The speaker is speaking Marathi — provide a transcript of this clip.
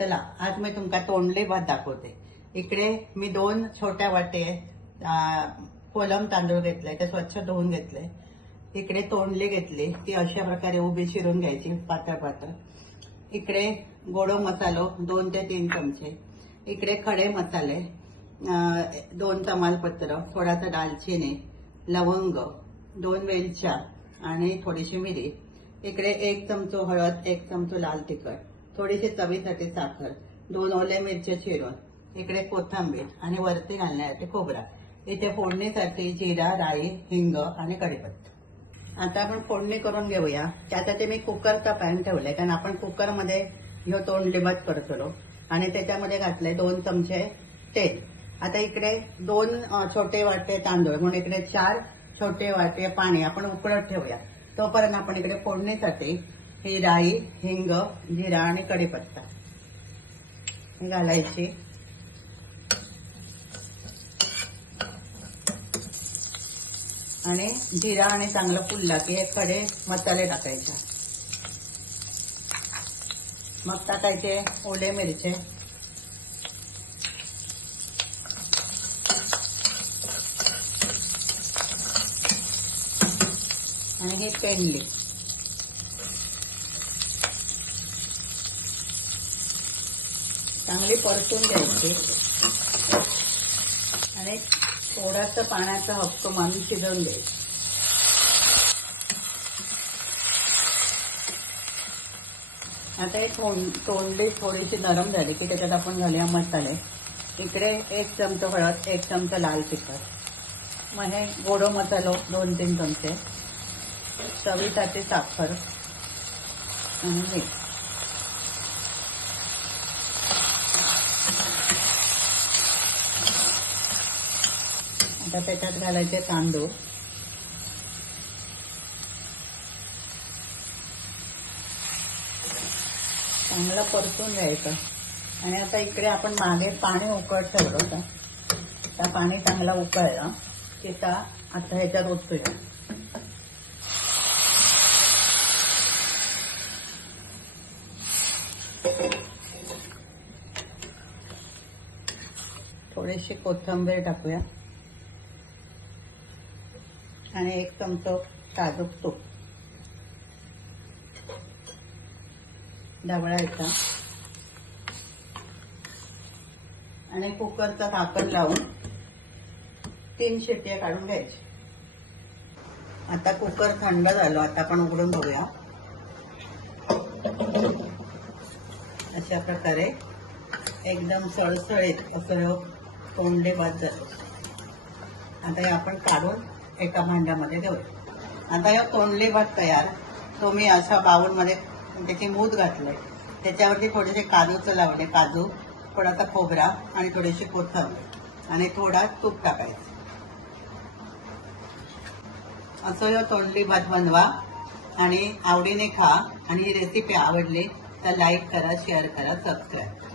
चला आज मी तुमका तोंडले भात दाखवते। इकडे मी 2 छोट्या वाटे कोलम तांदूळ घेतले, ते स्वच्छ धुवून घेतले। इकडे तोंडले घेतले, ती अशा प्रकारे उभी चिरून घ्यायची पातळ पातळ। इकडे गोडो मसालो 2 ते 3 चमचे। इकडे खडे मसाले 2 तमालपत्र, थोडासा दालचिनी, लवंग, 2 वेलच्या आणि थोडीशी मिरी। इकडे 1 चमचो हळद, 1 चमचो लाल तिखट, थोडीशी चवीसाठी साखर, 2 ओल्या मिरच्या चिरून, इकडे कोथिंबीर आणि वरती घालण्यासाठी खोबरा। इथे फोडणीसाठी जिरा, राई, हिंग आणि कढीपत्ता। आता आपण फोडणी करून घेऊया। त्यासाठी मी कुकरचा पॅन ठेवलाय, कारण आपण कुकरमध्ये ह्यो तोंडले भात करतलो आणि त्याच्यामध्ये घातले 2 चमचे तेल। आता इकडे 2 छोटे वाटे तांदूळ म्हणून इकडे 4 छोटे वाटे पाणी आपण उकळत ठेवूया। तोपर्यंत आपण इकडे फोडणीसाठी ही राई, हिंग, जिरा आणि कढीपत्ता घालायची आणि जिरा आणि चांगलं फुलला की हे खडे मसाले टाकायचे। मग टाकायचे ओले मिरचे, आणि हे पेंडली चांगली परतून घ्यायची आणि थोडासा पाण्याचा हक्क मारून शिजवून द्यायचं। आता हे तोंडली थोडीशी नरम झाली की त्याच्यात आपण घालूया मसाले। इकडे 1 चमचा हळद, 1 चमचा लाल तिखट, मग हे गोडो मसालो 2-3 चमचे, चवीसाठी साखर आणि मीठ। आता त्याच्यात घालायचे तांदूळ, चांगलं परतून घ्यायचं। आणि आता इकडे आपण मागे पाणी उकळत ठेवलं होतं, त्या पाणी चांगला उकळलं की आता ह्याच्यात ओतूया। थोडीशी कोथिंबीर टाकूया आणि 1 चमचो साजूक तूप ढवळायचा आणि कुकरचा झाकण लावून 3 शिट्ट्या काढून घ्यायची। आता कुकर थंड झालं, आता आपण उघडून बघूया। अशा प्रकारे एकदम सळसळीत असं तोंडले भात झालं। आता हे आपण काढून एका भांड्यामध्ये ठेवूया। आता हा तोंडले भात तयार। तो मी अशा बाउलमध्ये त्याची मूद घातले, त्याच्यावरती थोडेसे काजूचं लावले, काजू, थोडासा खोबरा आणि थोडीशी कोथिंबीर आणि थोडा तूप टाकायचं। असं हा तोंडली भात बनवा आणि आवडीने खा। आणि ही रेसिपी आवडली तर लाईक करा, शेअर करा, सबस्क्राईब करा।